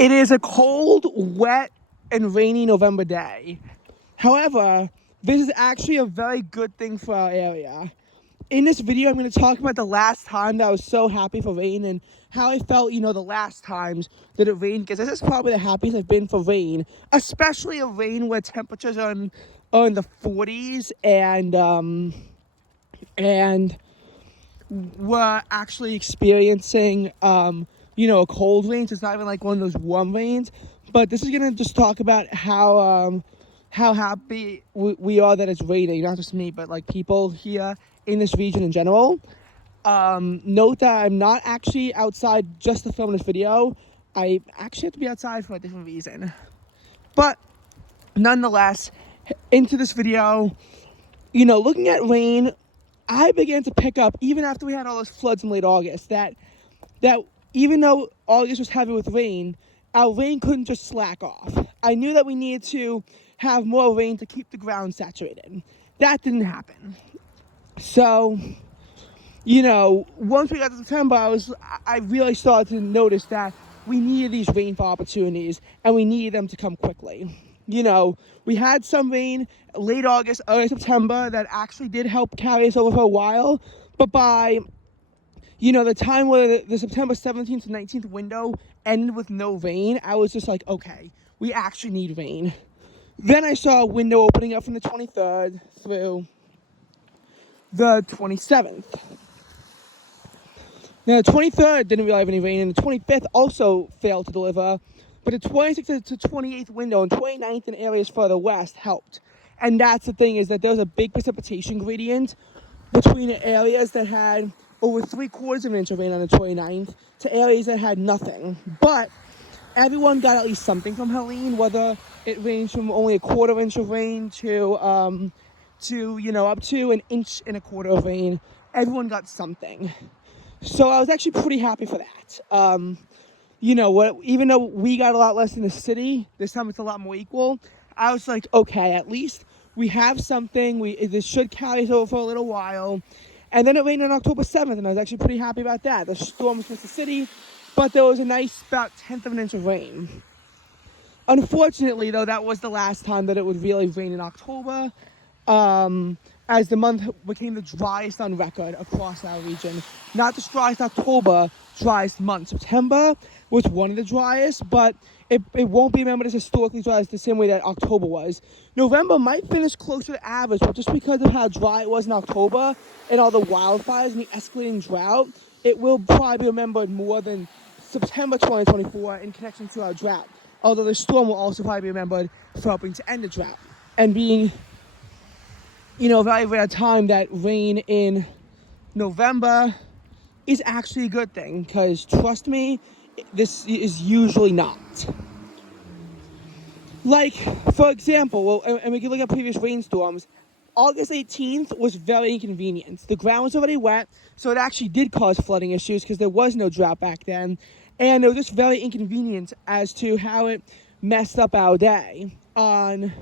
It is a cold, wet, and rainy November day. However, this is actually a very good thing for our area. In this video, I'm going to talk about the last time that I was so happy for rain and how I felt, the last times that it rained, because this is probably the happiest I've been for rain, especially a rain where temperatures are in the 40s and we're actually experiencing, a cold rain. So it's not even like one of those warm rains. But this is gonna just talk about how happy we are that it's raining. Not just me, but like people here in this region in general. Note that I'm not actually outside just to film this video. I actually have to be outside for a different reason. But nonetheless, into this video, looking at rain, I began to pick up, even after we had all those floods in late August, that even though August was heavy with rain, our rain couldn't just slack off. I knew that we needed to have more rain to keep the ground saturated. That didn't happen. So, once we got to September, I really started to notice that we needed these rainfall opportunities and we needed them to come quickly. We had some rain late August, early September that actually did help carry us over for a while. But by, the time where the September 17th to 19th window ended with no rain, I was just like, okay, we actually need rain. Then I saw a window opening up from the 23rd through the 27th. Now, the 23rd didn't really have any rain, and the 25th also failed to deliver. But the 26th to 28th window and 29th in areas further west helped. And that's the thing, is that there was a big precipitation gradient between the areas that had over 3/4 of an inch of rain on the 29th to areas that had nothing. But everyone got at least something from Helene, whether it ranged from only 1/4 inch of rain to up to 1.25 inches of rain. Everyone got something. So I was actually pretty happy for that. Even though we got a lot less in the city, this time it's a lot more equal. I was like, okay, at least we have something. This should carry us over for a little while. And then it rained on October 7th, and I was actually pretty happy about that. The storm was against the city, but there was a nice about 1/10 of an inch of rain. Unfortunately, though, that was the last time that it would really rain in October. As the month became the driest on record across our region. Not the driest October, driest month. September was one of the driest, but it won't be remembered as historically dry as the same way that October was. November might finish closer to average, but just because of how dry it was in October and all the wildfires and the escalating drought, it will probably be remembered more than September 2024 in connection to our drought. Although the storm will also probably be remembered for helping to end the drought and being a very rare time that rain in November is actually a good thing, because trust me, this is usually not. Like, for example, and we can look at previous rainstorms, August 18th was very inconvenient. The ground was already wet, so it actually did cause flooding issues because there was no drought back then, and it was just very inconvenient as to how it messed up our day. On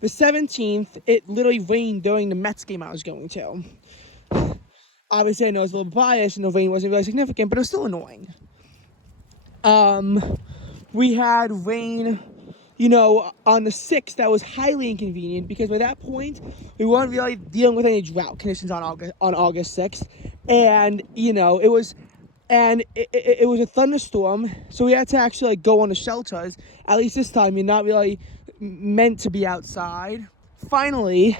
the 17th, it literally rained during the Mets game I was going to. Obviously, I know I was a little biased and the rain wasn't really significant, but it was still annoying. We had rain, on the 6th that was highly inconvenient because by that point, we weren't really dealing with any drought conditions on August 6th. And, it was a thunderstorm, so we had to actually go on the shelters. At least this time, you're not really meant to be outside. Finally,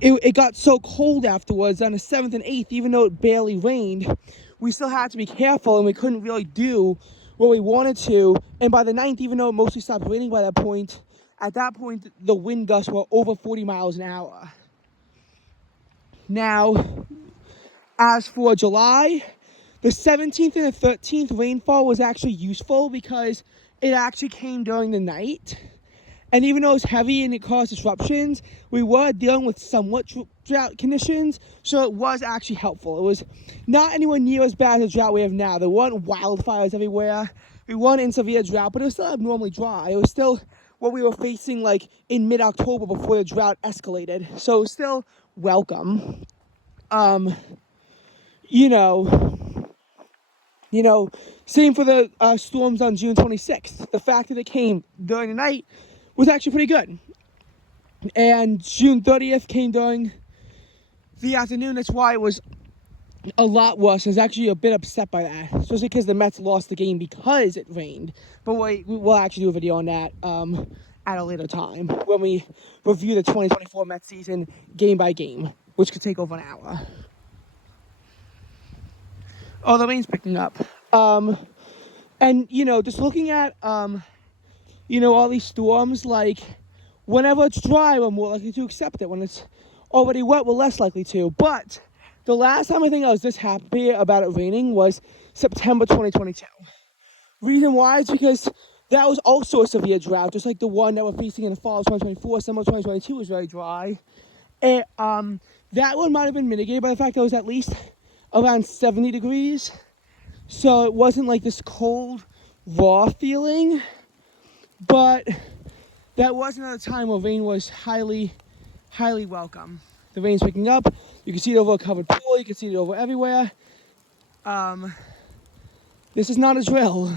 it got so cold afterwards on the 7th and 8th, even though it barely rained, we still had to be careful and we couldn't really do what we wanted to. And by the 9th, even though it mostly stopped raining by that point, at that point, the wind gusts were over 40 miles an hour. Now, as for July, the 17th and the 13th rainfall was actually useful because it actually came during the night. And even though it was heavy and it caused disruptions, we were dealing with somewhat drought conditions, so it was actually helpful. It was not anywhere near as bad as the drought we have now. There weren't wildfires everywhere. We weren't in severe drought, but it was still abnormally dry. It was still what we were facing like in mid-October before the drought escalated. So it was still welcome. You know, same for the storms on June 26th. The fact that it came during the night was actually pretty good. And June 30th came during the afternoon. That's why it was a lot worse. I was actually a bit upset by that, especially because the Mets lost the game because it rained. But we'll actually do a video on that at a later time when we review the 2024 Mets season game by game, which could take over an hour. Oh, the rain's picking up. And, you know, just looking at, you know, all these storms, like, whenever it's dry, we're more likely to accept it. When it's already wet, we're less likely to. But the last time I think I was this happy about it raining was September 2022. Reason why is because that was also a severe drought, just like the one that we're facing in the fall of 2024. Summer of 2022 was very dry. And, that one might have been mitigated by the fact that it was at least around 70 degrees. So it wasn't like this cold, raw feeling. But that was another time where rain was highly, highly welcome. The rain's picking up. You can see it over a covered pool. You can see it over everywhere. This is not a drill.